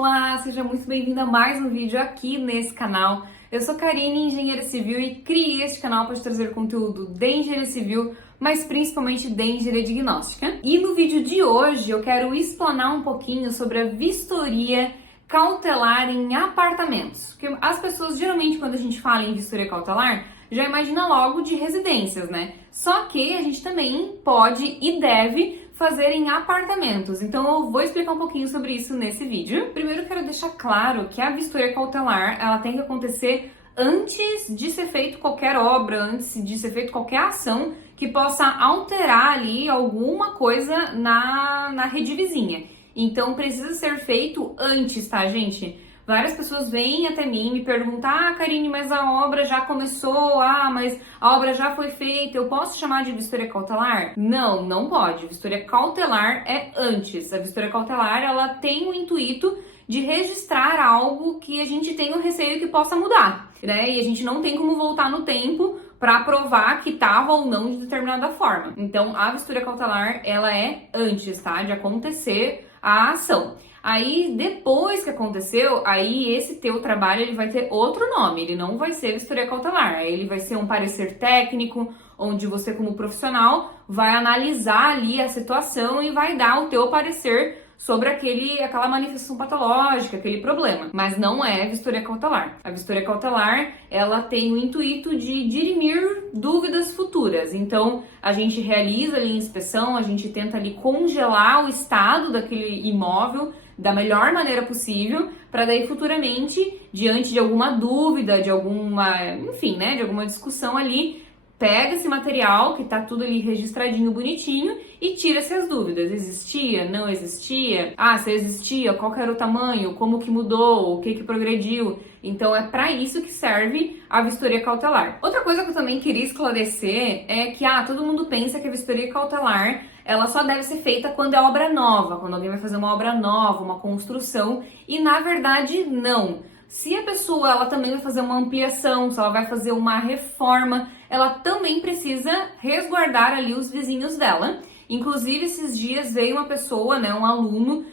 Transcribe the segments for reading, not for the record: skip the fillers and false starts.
Olá, seja muito bem-vinda a mais um vídeo aqui nesse canal. Eu sou Karine, engenheira civil, e criei este canal para te trazer conteúdo de engenharia civil, mas principalmente de engenharia diagnóstica. E no vídeo de hoje eu quero explanar um pouquinho sobre a vistoria cautelar em apartamentos. Porque as pessoas, geralmente, quando a gente fala em vistoria cautelar, já imagina logo de residências, né? Só que a gente também pode e deve fazer em apartamentos. Então eu vou explicar um pouquinho sobre isso nesse vídeo. Primeiro eu quero deixar claro que a vistoria cautelar, ela tem que acontecer antes de ser feito qualquer obra, antes de ser feito qualquer ação que possa alterar ali alguma coisa na rede vizinha. Então precisa ser feito antes, tá, gente? Várias pessoas vêm até mim e me perguntam: ah, Karine, mas a obra já começou, mas a obra já foi feita, eu posso chamar de vistoria cautelar? Não, não pode. Vistoria cautelar é antes. A vistoria cautelar, ela tem o intuito de registrar algo que a gente tem o receio que possa mudar, né? E a gente não tem como voltar no tempo para provar que estava ou não de determinada forma. Então, a vistoria cautelar, ela é antes, tá? De acontecer a ação. Aí, depois que aconteceu, aí esse teu trabalho ele vai ter outro nome, ele não vai ser vistoria cautelar, aí ele vai ser um parecer técnico, onde você como profissional vai analisar ali a situação e vai dar o teu parecer sobre aquela manifestação patológica, aquele problema. Mas não é vistoria cautelar. A vistoria cautelar, ela tem o intuito de dirimir dúvidas futuras. Então, a gente realiza ali a inspeção, a gente tenta ali congelar o estado daquele imóvel da melhor maneira possível, para daí futuramente, diante de alguma dúvida, de alguma, enfim, né, de alguma discussão ali, pega esse material que tá tudo ali registradinho, bonitinho, e tira-se as dúvidas. Existia? Não existia? Se existia, qual que era o tamanho? Como que mudou? O que que progrediu? Então é para isso que serve a vistoria cautelar. Outra coisa que eu também queria esclarecer é que todo mundo pensa que a vistoria cautelar ela só deve ser feita quando é obra nova, quando alguém vai fazer uma obra nova, uma construção, e na verdade não. Se a pessoa ela também vai fazer uma ampliação, se ela vai fazer uma reforma, ela também precisa resguardar ali os vizinhos dela. Inclusive, esses dias veio uma pessoa, né, um aluno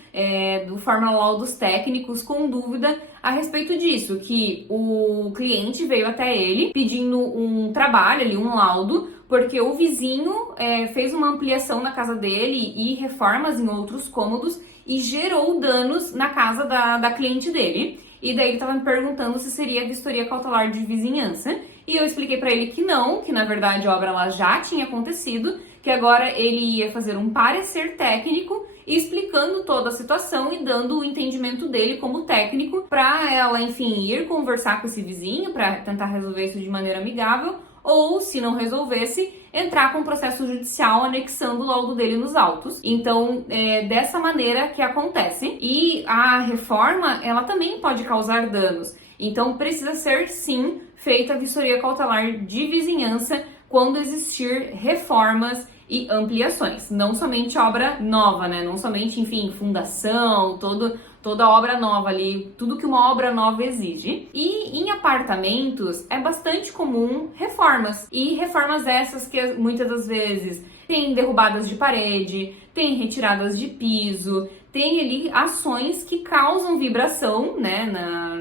do Fórmula Laudos Técnicos com dúvida a respeito disso, que o cliente veio até ele pedindo um trabalho ali, um laudo, porque o vizinho fez uma ampliação na casa dele e reformas em outros cômodos e gerou danos na casa da cliente dele. E daí ele tava me perguntando se seria vistoria cautelar de vizinhança. E eu expliquei pra ele que não, que na verdade a obra lá já tinha acontecido, que agora ele ia fazer um parecer técnico explicando toda a situação e dando o entendimento dele como técnico pra ela, enfim, ir conversar com esse vizinho pra tentar resolver isso de maneira amigável, ou, se não resolvesse, entrar com um processo judicial anexando o laudo dele nos autos. Então, é dessa maneira que acontece. E a reforma, ela também pode causar danos. Então, precisa ser, sim, feita a vistoria cautelar de vizinhança quando existir reformas e ampliações. Não somente obra nova, né? Não somente, enfim, fundação, toda obra nova ali, tudo que uma obra nova exige. E em apartamentos é bastante comum reformas. E reformas essas que muitas das vezes tem derrubadas de parede, tem retiradas de piso, tem ali ações que causam vibração, né,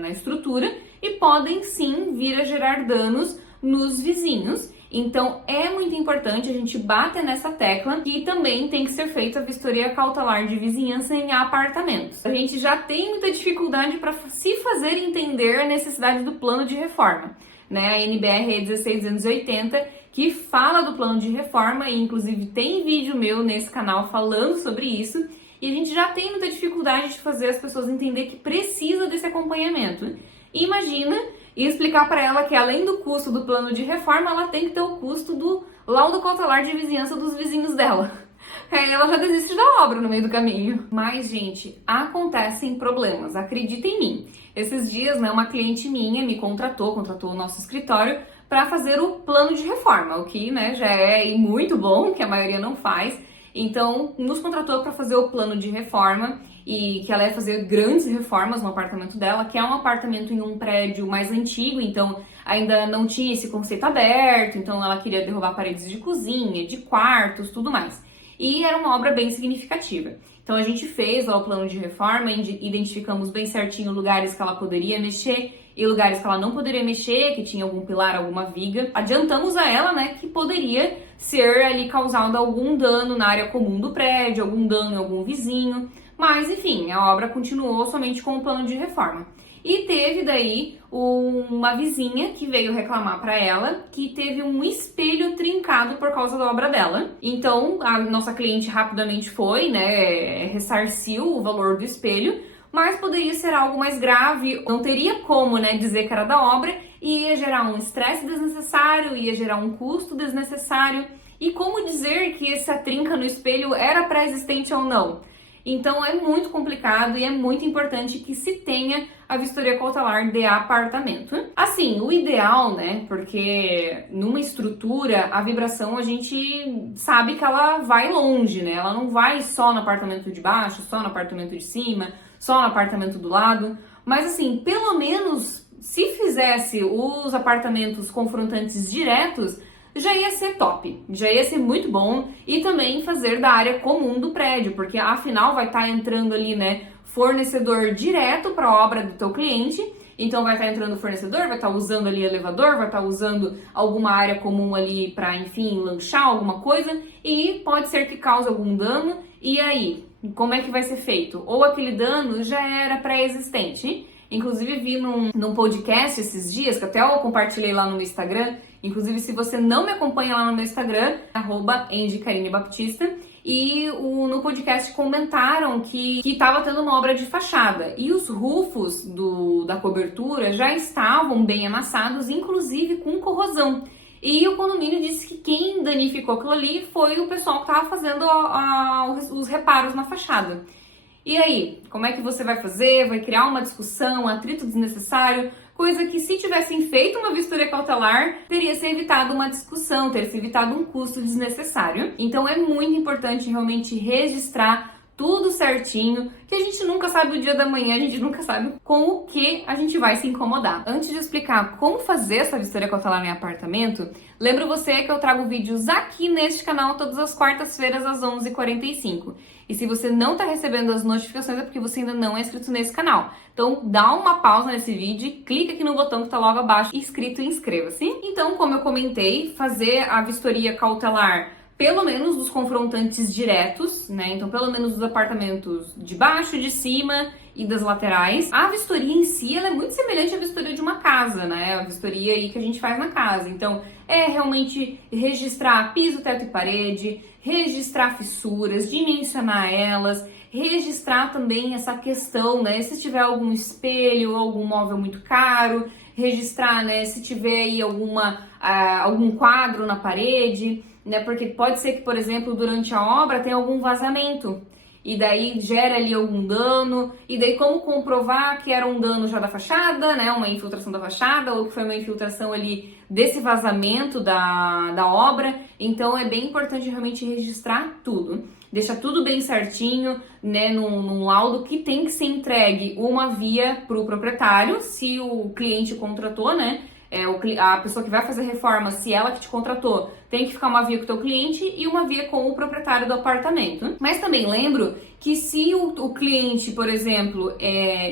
na estrutura e podem sim vir a gerar danos nos vizinhos. Então é muito importante a gente bater nessa tecla que também tem que ser feita a vistoria cautelar de vizinhança em apartamentos. A gente já tem muita dificuldade para se fazer entender a necessidade do plano de reforma, né? A NBR 16280 que fala do plano de reforma e inclusive tem vídeo meu nesse canal falando sobre isso, e a gente já tem muita dificuldade de fazer as pessoas entender que precisa desse acompanhamento. E imagina e explicar para ela que além do custo do plano de reforma, ela tem que ter o custo do laudo cautelar de vizinhança dos vizinhos dela. Aí ela já desiste da obra no meio do caminho. Mas, gente, acontecem problemas, acredita em mim. Esses dias, né, uma cliente minha me contratou o nosso escritório para fazer o plano de reforma, o que, né, já é muito bom, que a maioria não faz. Então, nos contratou para fazer o plano de reforma e que ela ia fazer grandes reformas no apartamento dela, que é um apartamento em um prédio mais antigo, então ainda não tinha esse conceito aberto, então ela queria derrubar paredes de cozinha, de quartos, tudo mais. E era uma obra bem significativa. Então a gente fez lá o plano de reforma, identificamos bem certinho lugares que ela poderia mexer e lugares que ela não poderia mexer, que tinha algum pilar, alguma viga. Adiantamos a ela, né, que poderia ser ali causado algum dano na área comum do prédio, algum dano em algum vizinho, mas enfim, a obra continuou somente com o plano de reforma. E teve daí uma vizinha que veio reclamar para ela que teve um espelho trincado por causa da obra dela. Então a nossa cliente rapidamente foi, né, ressarciu o valor do espelho, mas poderia ser algo mais grave, não teria como, né, dizer que era da obra, e ia gerar um estresse desnecessário, ia gerar um custo desnecessário. E como dizer que essa trinca no espelho era pré-existente ou não? Então é muito complicado e é muito importante que se tenha a vistoria cautelar de apartamento. Assim, o ideal, né, porque numa estrutura a vibração a gente sabe que ela vai longe, né, ela não vai só no apartamento de baixo, só no apartamento de cima, só no apartamento do lado, mas assim, pelo menos se fizesse os apartamentos confrontantes diretos, já ia ser top, já ia ser muito bom, e também fazer da área comum do prédio, porque afinal vai estar entrando ali, né, fornecedor direto para a obra do teu cliente, então vai estar entrando fornecedor, vai estar usando ali elevador, vai estar usando alguma área comum ali para, enfim, lanchar alguma coisa, e pode ser que cause algum dano, e aí, como é que vai ser feito? Ou aquele dano já era pré-existente. Inclusive vi num podcast esses dias, que até eu compartilhei lá no meu Instagram. Inclusive, se você não me acompanha lá no meu Instagram, @AndyKarineBaptista, e no podcast comentaram que estava tendo uma obra de fachada. E os rufos da cobertura já estavam bem amassados, inclusive com corrosão. E o condomínio disse que quem danificou aquilo ali foi o pessoal que estava fazendo os reparos na fachada. E aí, como é que você vai fazer? Vai criar uma discussão, um atrito desnecessário, coisa que se tivessem feito uma vistoria cautelar, teria se evitado uma discussão, teria se evitado um custo desnecessário. Então é muito importante realmente registrar tudo certinho, que a gente nunca sabe o dia da manhã, a gente nunca sabe com o que a gente vai se incomodar. Antes de explicar como fazer essa vistoria cautelar em apartamento, lembro você que eu trago vídeos aqui neste canal todas as quartas-feiras às 11h45. E se você não está recebendo as notificações é porque você ainda não é inscrito nesse canal. Então dá uma pausa nesse vídeo, clica aqui no botão que está logo abaixo, inscrito e inscreva-se. Então, como eu comentei, fazer a vistoria cautelar pelo menos dos confrontantes diretos, né? Então, pelo menos dos apartamentos de baixo, de cima e das laterais. A vistoria em si, ela é muito semelhante à vistoria de uma casa, né? A vistoria aí que a gente faz na casa. Então, é realmente registrar piso, teto e parede, registrar fissuras, dimensionar elas, registrar também essa questão, né? Se tiver algum espelho, algum móvel muito caro, registrar, né? Se tiver aí algum quadro na parede, né? Porque pode ser que, por exemplo, durante a obra tenha algum vazamento e daí gera ali algum dano, e daí como comprovar que era um dano já da fachada, né? Uma infiltração da fachada, ou que foi uma infiltração ali desse vazamento da obra. Então é bem importante realmente registrar tudo. Deixa tudo bem certinho, né, num laudo que tem que ser entregue uma via para o proprietário, se o cliente contratou, né? A pessoa que vai fazer reforma, se ela que te contratou, tem que ficar uma via com o teu cliente e uma via com o proprietário do apartamento. Mas também lembro que se o cliente, por exemplo,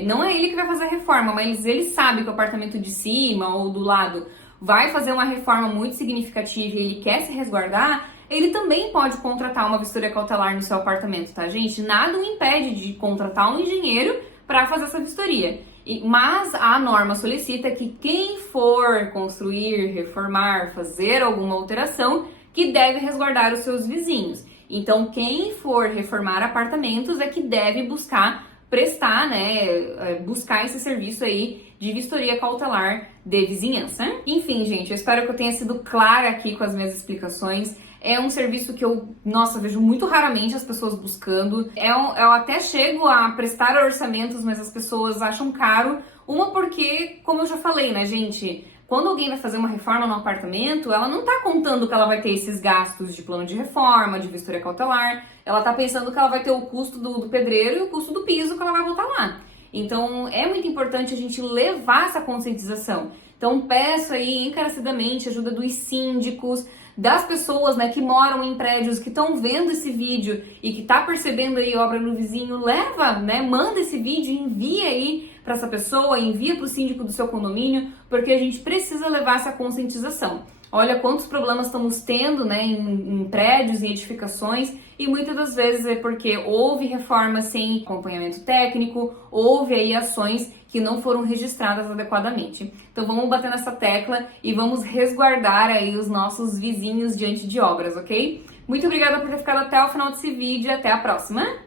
não é ele que vai fazer a reforma, mas ele sabe que o apartamento de cima ou do lado vai fazer uma reforma muito significativa e ele quer se resguardar, ele também pode contratar uma vistoria cautelar no seu apartamento, tá, gente? Nada o impede de contratar um engenheiro para fazer essa vistoria. Mas a norma solicita que quem for construir, reformar, fazer alguma alteração, que deve resguardar os seus vizinhos. Então, quem for reformar apartamentos é que deve prestar, né, buscar esse serviço aí de vistoria cautelar de vizinhança. Enfim, gente, eu espero que eu tenha sido clara aqui com as minhas explicações. É um serviço que eu vejo muito raramente as pessoas buscando. Eu até chego a prestar orçamentos, mas as pessoas acham caro. Uma porque, como eu já falei, né, gente? Quando alguém vai fazer uma reforma no apartamento, ela não tá contando que ela vai ter esses gastos de plano de reforma, de vistoria cautelar. Ela tá pensando que ela vai ter o custo do pedreiro e o custo do piso que ela vai botar lá. Então, é muito importante a gente levar essa conscientização. Então, peço aí encarecidamente a ajuda dos síndicos, das pessoas, né, que moram em prédios, que estão vendo esse vídeo e que tá percebendo aí obra no vizinho, leva, né, manda esse vídeo, envia aí para essa pessoa, envia para o síndico do seu condomínio, porque a gente precisa levar essa conscientização. Olha quantos problemas estamos tendo, né, em prédios, em edificações, e muitas das vezes é porque houve reforma sem acompanhamento técnico, houve aí ações que não foram registradas adequadamente. Então vamos bater nessa tecla e vamos resguardar aí os nossos vizinhos diante de obras, ok? Muito obrigada por ter ficado até o final desse vídeo e até a próxima!